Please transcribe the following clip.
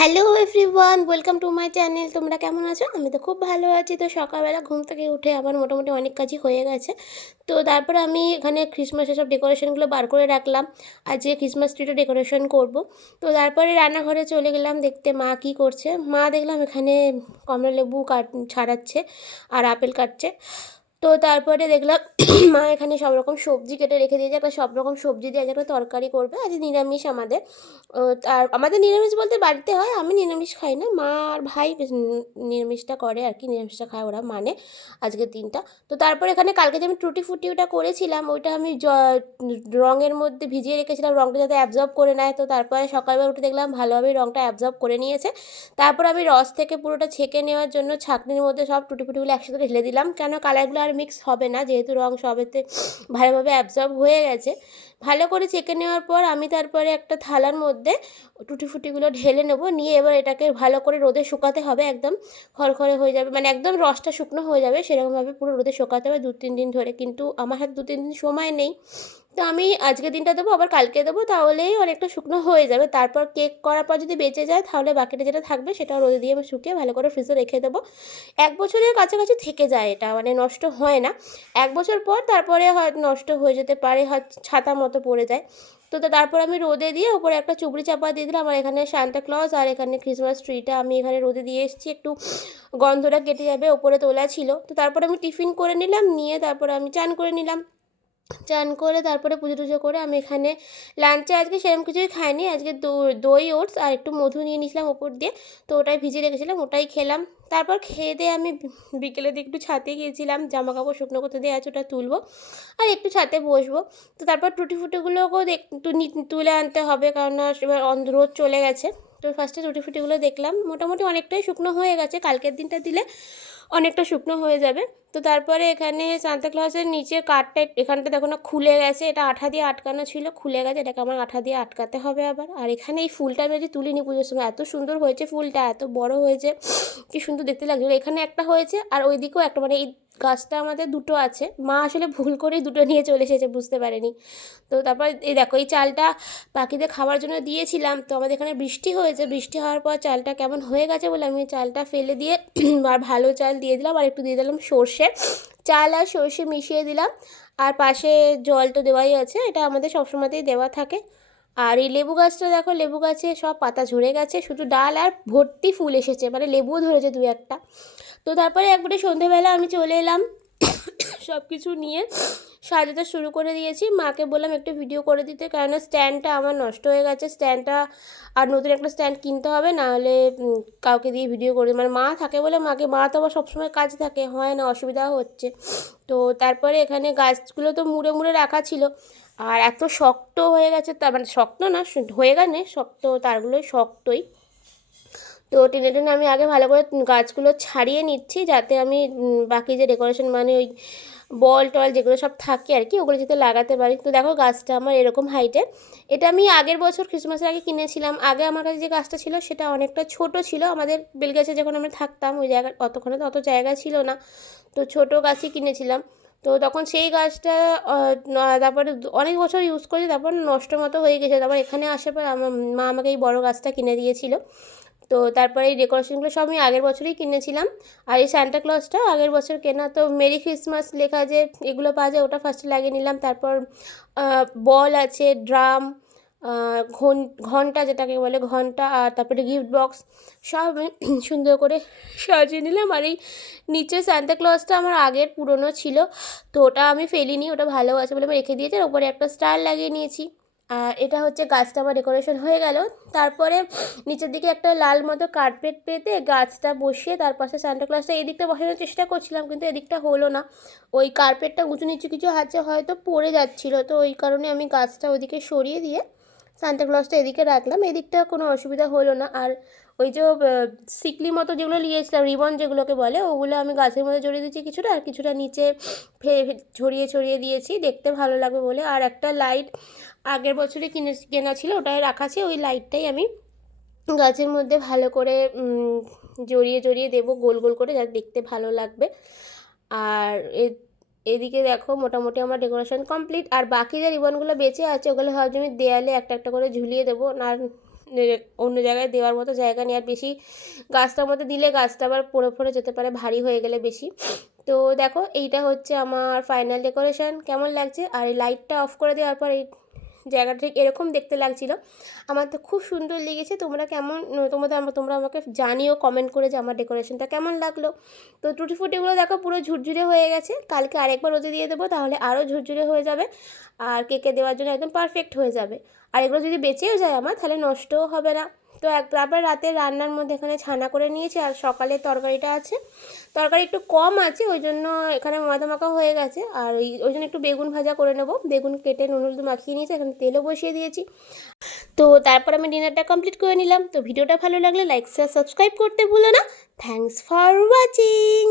Hello everyone, welcome to my channel. তোমরা কেমন আছো? আমি তো খুব ভালো আছি। তো সকালবেলা ঘুম থেকে উঠে আমার মোটামুটি অনেক কাজই হয়ে গেছে। তো তারপরে আমি এখানে ক্রিসমাসের সব ডেকোরেশনগুলো বার করে রাখলাম। আজকে ক্রিসমাস ট্রিটা ডেকোরেশন করব। তো তারপরে রান্নাঘরে চলে গেলাম দেখতে মা কী করছে। মা দেখলাম এখানে কমলালেবু ছাড়াচ্ছে আর আপেল কাটছে। তো তারপরে দেখলাম মা এখানে সব রকম সবজি কেটে রেখে দিয়েছে। একটা সব রকম সবজি দিয়ে আজ একটা তরকারি করবে। আজ নিরামিষ আমাদের। আর আমাদের নিরামিষ বলতে বাড়িতে হয়, আমি নিরামিষ খাই না। মা আর ভাই বেশ নিরামিষটা করে আর কি, নিরামিষটা খায় ওরা মানে আজকের দিনটা। তো তারপরে এখানে কালকে যে আমি টুটি ফুটি ওটা করেছিলাম, ওইটা আমি রঙের মধ্যে ভিজিয়ে রেখেছিলাম, রঙটা যাতে অ্যাবজর্ব করে নেয়। তো তারপরে সকালবেলা উঠে দেখলাম ভালোভাবেই রঙটা অ্যাবজর্ব করে নিয়েছে। তারপর আমি রস থেকে পুরোটা ছেঁকে নেওয়ার জন্য ছাঁকনির মধ্যে সব টুটি ফুটিগুলো একসাথে ঢেলে দিলাম, কেন কালারগুলো আর মিক্স হবে না, যেহেতু রঙ সবেতে ভালোভাবে অ্যাবজর্ব হয়ে গেছে। ভালো করে ছেঁকে নেওয়ার পর আমি তারপরে একটা থালার মধ্যে টুটি ফুটিগুলো ঢেলে নেবো, নিয়ে এবার এটাকে ভালো করে রোদে শুকাতে হবে, একদম খড়খড়ে হয়ে যাবে, মানে একদম রসটা শুকনো হয়ে যাবে সেরকমভাবে পুরো রোদে শুকাতে হবে 2-3 দিন ধরে। কিন্তু আমার হাতে 2-3 দিন সময় নেই, তো আমি আজকের দিনটা দেবো, আবার কালকে দেবো, তাহলেই অনেকটা শুকনো হয়ে যাবে। তারপর কেক করার পর যদি বেঁচে যায় তাহলে বাকিটা যেটা থাকবে সেটা রোদে দিয়ে আমি শুকিয়ে ভালো করে ফ্রিজে রেখে দেবো। 1 বছরের কাছাকাছি থেকে যায় এটা, মানে নষ্ট হয় না। 1 বছর পর তারপরে হয় নষ্ট হয়ে যেতে পারে, হয় ছাতার মতো পড়ে যায়। তো তারপর আমি রোদে দিয়ে উপরে একটা চুবড়ি চাপা দিয়ে দিলাম। আর এখানে সান্তা ক্লজ আর এখানে ক্রিসমাস ট্রিটা আমি এখানে রোদে দিয়ে এসেছি, একটু গন্ধটা কেটে যাবে, ওপরে তোলা ছিল। তো তারপর আমি টিফিন করে নিলাম, নিয়ে তারপরে আমি চান করে নিলাম। চান করে তারপরে পুজো টুজো করে আমি এখানে লাঞ্চে আজকে সেরকম কিছুই খাইনি। আজকে দই ওটস আর একটু মধু নিয়ে নিয়েছিলাম ওপর দিয়ে, তো ওটাই ভিজিয়ে রেখেছিলাম, ওটাই খেলাম। তারপর খেয়ে দিয়ে আমি বিকেলের দিকে একটু ছাদে গিয়েছিলাম, জামা কাপড় শুকনো করতে দিয়ে আছে, ওটা তুলবো আর একটু ছাদে বসবো। তো তারপর টুটি ফুটিগুলোকেও একটু তুলে আনতে হবে, কারণ না এবার রোদ চলে গেছে। তো ফার্স্টে টুটি ফুটিগুলো দেখলাম মোটামুটি অনেকটাই শুকনো হয়ে গেছে, কালকের দিনটা দিলে অনেকটা শুকনো হয়ে যাবে। তো তারপরে এখানে সান্তা ক্লজের নিচে কাঠটা এখানটা দেখো না খুলে গেছে, এটা আঠা দিয়ে আটকানো ছিল, খুলে গেছে, এটাকে আমার আঠা দিয়ে আটকাতে হবে আবার। আর এখানে এই ফুলটা আমি যে তুলিনি পুজোর সময়, এত সুন্দর হয়েছে ফুলটা, এত বড় হয়েছে, কি সুন্দর দেখতে লাগছিলো। এখানে একটা হয়েছে আর ওই দিকেও একটা, মানে এই গাছটা আমাদের দুটো আছে, মা আসলে ভুল করেই দুটো নিয়ে চলে এসেছে, বুঝতে পারেনি। তো তারপর এই দেখো এই চালটা পাখিদের খাওয়ার জন্য দিয়েছিলাম, তো আমাদের এখানে বৃষ্টি হয়েছে, বৃষ্টি হওয়ার পর চালটা কেমন হয়ে গেছে বলে আমি চালটা ফেলে দিয়ে আর ভালো চাল দিয়ে দিলাম, আর একটু দিয়ে দিলাম সর্ষে, চাল আর সর্ষে মিশিয়ে দিলাম। আর পাশে জল তো দেওয়াই আছে, এটা আমাদের সবসময়তেই দেওয়া থাকে। আর এই লেবু গাছটা দেখো, লেবু গাছে সব পাতা ঝরে গেছে, শুধু ডাল আর ভর্তি ফুল এসেছে, মানে লেবুও ধরেছে 2-1টা। তো তারপরে একবারে সন্ধেবেলা আমি চলে এলাম, সব কিছু নিয়ে সাজাতে শুরু করে দিয়েছি। মাকে বললাম একটু ভিডিও করে দিতে, কেননা স্ট্যান্ডটা আমার নষ্ট হয়ে গেছে, স্ট্যান্ডটা আর নতুন একটা স্ট্যান্ড কিনতে হবে, নাহলে কাউকে দিয়ে ভিডিও করে, মানে মা থাকে বলে মাকে, মা তো আবার সবসময় কাজ থাকে, হয় না, অসুবিধা হচ্ছে। তো তারপরে এখানে গাছগুলো তো মুড়ে মুড়ে রাখা ছিল, আর এত শক্ত হয়ে গেছে, তার মানে শক্ত না, হয়ে গেছে শক্ত, তারগুলোই শক্তই। তো টেনে টেনে আমি আগে ভালো করে গাছগুলো ছাড়িয়ে নিচ্ছি, যাতে আমি বাকি যে ডেকোরেশন মানে ওই বল টল যেগুলো সব থাকে আর কি, ওগুলো যাতে লাগাতে পারি। তো দেখো গাছটা আমার এরকম হাইটের, এটা আমি আগের বছর ক্রিসমাসের আগে কিনেছিলাম। আগে আমার কাছে যে গাছটা ছিল সেটা অনেকটা ছোট ছিল, আমাদের বেলগাছে যখন আমরা থাকতাম ওই জায়গা, অতক্ষণে তো অত জায়গা ছিল না, তো ছোট গাছই কিনেছিলাম। তো তখন সেই গাছটা তারপরে অনেক বছর ইউজ করেছি, তারপর নষ্ট মতো হয়ে গেছে। তারপর এখানে আসার পর আমার মা আমাকে এই বড় গাছটা কিনে দিয়েছিল। তো তারপরে এই ডেকোরেশনগুলো সব আমি আগের বছরই কিনেছিলাম। আর এই সান্টা ক্লজটা আগের বছর কেনা, তো মেরি ক্রিসমাস লেখা যে এগুলো পাওয়া যায় ওটা ফার্স্টে লাগিয়ে নিলাম। তারপর বল আছে, ড্রাম, ঘন্টা যেটাকে বলে ঘন্টা, আর তারপরে গিফট বক্স সব আমি সুন্দর করে সাজিয়ে নিলাম। আর এই নিচে সান্তা ক্লজটা আমার আগের পুরনো ছিল, তো ওটা আমি ফেলিনি, ওটা ভালো আছে বলে আমি রেখে দিয়েছি, আর ওপরে একটা স্টার লাগিয়ে নিয়েছি। আর এটা হচ্ছে গাছটা আমার ডেকোরেশন হয়ে গেল। তারপরে নিচের দিকে একটা লাল মতো কার্পেট পেতে গাছটা বসিয়ে তার পাশে সান্টা ক্লজটা এদিকটা বসানোর চেষ্টা করছিলাম, কিন্তু এদিকটা হলো না, ওই কার্পেটটা উঁচু নিচু কিছু হাতে হয়তো পড়ে যাচ্ছিলো, তো ওই কারণে আমি গাছটা ওইদিকে সরিয়ে দিয়ে সান্টা ক্লজটা এদিকে রাখলাম, এদিকটা কোনো অসুবিধা হলো না। আর ওই যে সিকলি মতো যেগুলো নিয়েছিলাম, রিবন যেগুলোকে বলে, ওগুলো আমি গাছের মধ্যে জড়িয়ে দিয়েছি কিছুটা, আর কিছুটা নিচে ছড়িয়ে ছড়িয়ে দিয়েছি দেখতে ভালো লাগবে বলে। আর একটা লাইট আগের বছরই কেনা ছিল, ওটাই রাখা আছে, ওই লাইটটাই আমি গাছের মধ্যে ভালো করে জড়িয়ে জড়িয়ে দেবো গোল গোল করে, যাতে দেখতে ভালো লাগবে। আর এদিকে দেখো মোটামুটি আমার ডেকোরেশন কমপ্লিট। আর বাকি যে রিবনগুলো বেঁচে আছে ওগুলো হয়তো আমি দেয়ালে একটা একটা করে ঝুলিয়ে দেবো, অন্য জায়গায় দেওয়ার মতো জায়গা নেই, আর বেশি গাছটার মধ্যে দিলে গাছটা আবার পড়ে যেতে পারে ভারী হয়ে গেলে বেশি। তো দেখো এইটা হচ্ছে আমার ফাইনাল ডেকোরেশন, কেমন লাগছে। আর এই লাইটটা অফ করে দেওয়ার পর এই জায়গাটা ঠিক এরকম দেখতে লাগছিল। আমার তো খুব সুন্দর লেগেছে। তোমরা আমাকে জানিও কমেন্ট করে যে আমার ডেকোরেশনটা কেমন লাগলো। তো টুটি ফুটিগুলো দেখো পুরো ঝুরঝুরে হয়ে গেছে, কালকে আরেকবার রোদে দিয়ে দেবো, তাহলে আরও ঝুরঝুরে হয়ে যাবে আর কেকে দেওয়ার জন্য একদম পারফেক্ট হয়ে যাবে। আর এগুলো যদি বেঁচেও যায় আমার, তাহলে নষ্টও হবে না। তো তারপর রাতে রান্নার মধ্যে এখানে ছানা করে নিয়েছি, আর সকালে তরকারিটা আছে। তরকারি একটু কম আছে, ওই জন্য এখানে ময়দা মাখা হয়ে গেছে। আর ওই জন্য একটু বেগুন ভাজা করে নেবো। বেগুন কেটে নুন হলুদ মাখিয়ে নিয়েছি, এখানে তেলও বসিয়ে দিয়েছি। তো তারপর আমি ডিনারটা কমপ্লিট করে নিলাম। তো ভিডিওটা ভালো লাগলে লাইক শেয়ার সাবস্ক্রাইব করতে ভুলো না। Thanks for watching.